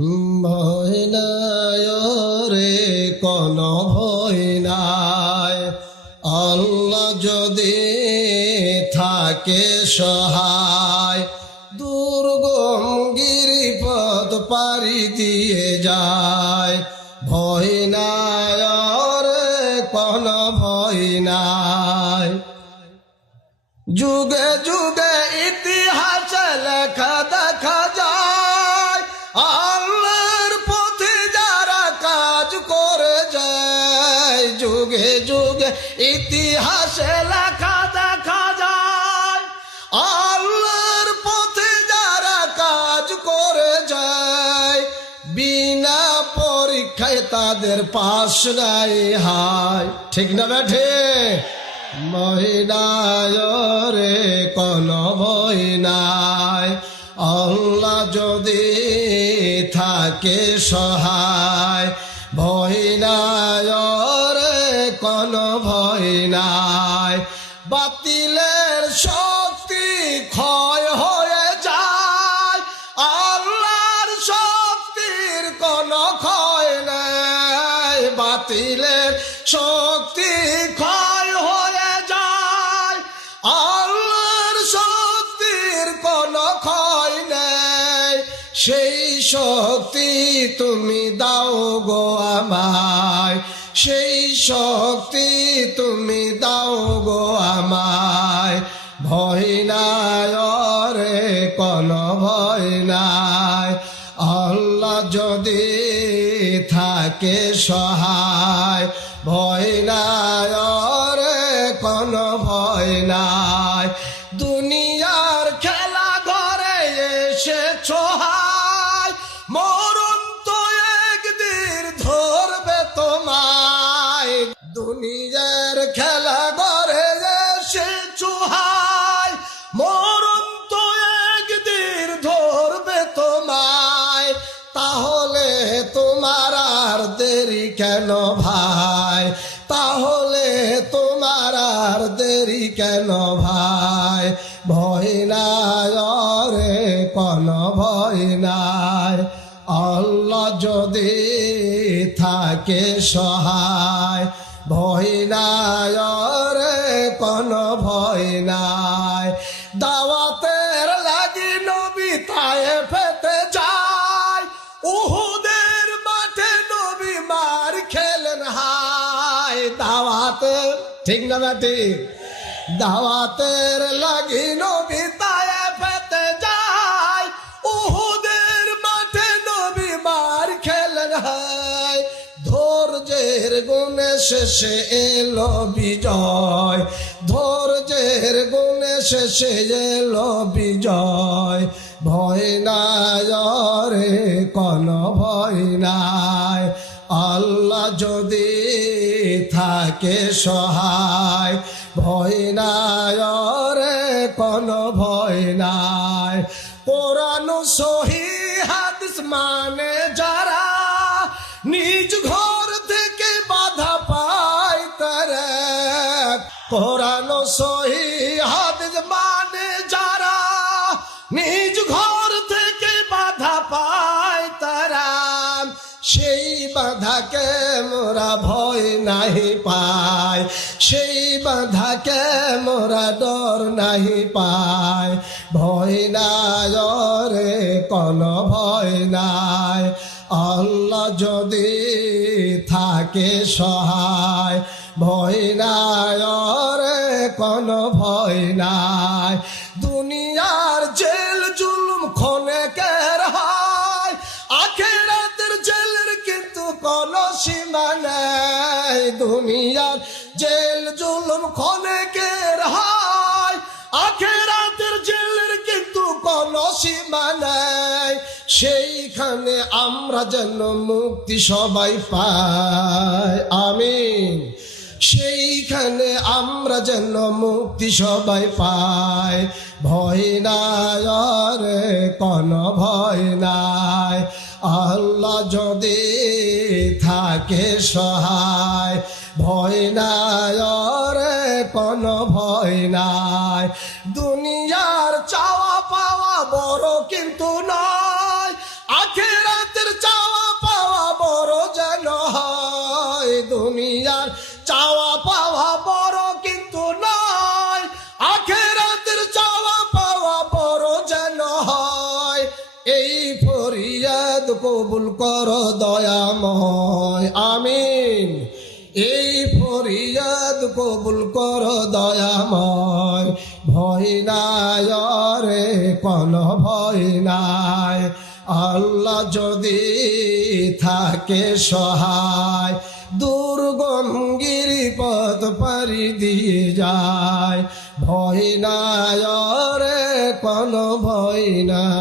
ভয় নাই রে কোন ভয় নাই। যদি থাকে সহায় দুর্গম গিরিপথ পাড়ি দিয়ে যায়। ভয় নাই রে কোন ভয় নাই। যুগে যুগে ইতিহাসে লেখা কাজ করে যায়, যুগে যুগে ইতিহাসে লেখা দেখা যায়। আল্লাহর পথে যারা কাজ করে যায়, বিনা পরীক্ষায় তাদের পাশ নাই হায়। ঠিক না বেঠে মহিনায় কোন ভয় নাই। আল্লাহ যদি থাকে সহায় কোন ভয় নাই। বাতিলের শক্তি ক্ষয় হয়ে যায়। আল্লাহর শক্তির কোন ক্ষয় নাই। বাতিলের শক্তি ক্ষয় হয়ে যায়। আল্লাহর শক্তির কোন ক্ষয় নেই। সেই শক্তি তুমি দাও গো আমায়। সেই শক্তি তুমি দাও গো আমায়। ভয় নাই রে কোন ভয় নাই। আল্লাহ যদি থাকে সহায়, ভয় নাই রে কোন ভয় নাই। মরণ তো একদিন ধরবে তোমায়, তাহলে তোমার আর দেরি কেন ভাই? তাহলে তোমার আর দেরি কেন ভাই? ভয় নাই রে কোন ভয় নাই। আল্লাহ যদি থাকে সহায়, ভয় নাই রে কোন ভয় নাই। তায়ে ফেতে যায় উহুদের মাঠে নবী মার খেলেন হায় দাওয়াতের ঠিক না না ঠিক দাওয়াতের লাগি নবী তায়ে ফেতে যায় উহুদের মাঠে নবী মার খেলেন হায় ধৈর্যের গুণে শেষে এলো বিজয়। ধৈর্যের গুণে শেষে এলো বিজয়। ভয় নাই রে কোন ভয় নাই। আল্লাহ যদি থাকে সহায়, ভয় নাই রে কোন ভয় নাই। কোরআন সহি হাদিস মানে যারা নিজ ঘর থেকে বাধা পায় তারা। কোরআন সহি হাদিস সেই বাধাকে মোরা ভয় নাহি পায়। সেই বাধাকে মোরা ডর নাহি পায়। ভয় নাই কোন ভয় নাই। আল্লাহ যদি থাকে সহায়, ভয় নাই কোন ভয় নাই। দুনিয়ার জেল জুলুম খনে নেই দুনিয়ার জেল জুলুম খনে কের হয়। আখেরাতের জেলের কিন্তু কোন সীমা নেই। সেইখানে আমরা যেন মুক্তি সবাই পাই। আমিন। সেইখানে আমরা যেন মুক্তি সবাই পাই। ভয় নাই রে কোন ভয় নাই। আল্লাহ যদি কে সহায়। ভয় নাই রে কোন ভয় নাই। দুনিয়ার চাওয়া পাওয়া বড় কিন্তু নয়। আখেরাতের চাওয়া পাওয়া বড় যেন হয়। দুনিয়ার চাওয়া পাওয়া বড় কিন্তু নয়। আখেরাতের চাওয়া পাওয়া বড় যেন হয়। এই কবুল কর দয়াময়, আমিন। এই ফরিয়াদ কবুল কর দয়াময়, ভয় নাই রে কোন ভয় নাই। আল্লাহ যদি থাকে সহায় দুর্গম গিরিপথ পারি দিয়ে যায়। ভয় নাই রে কোন ভয় নাই।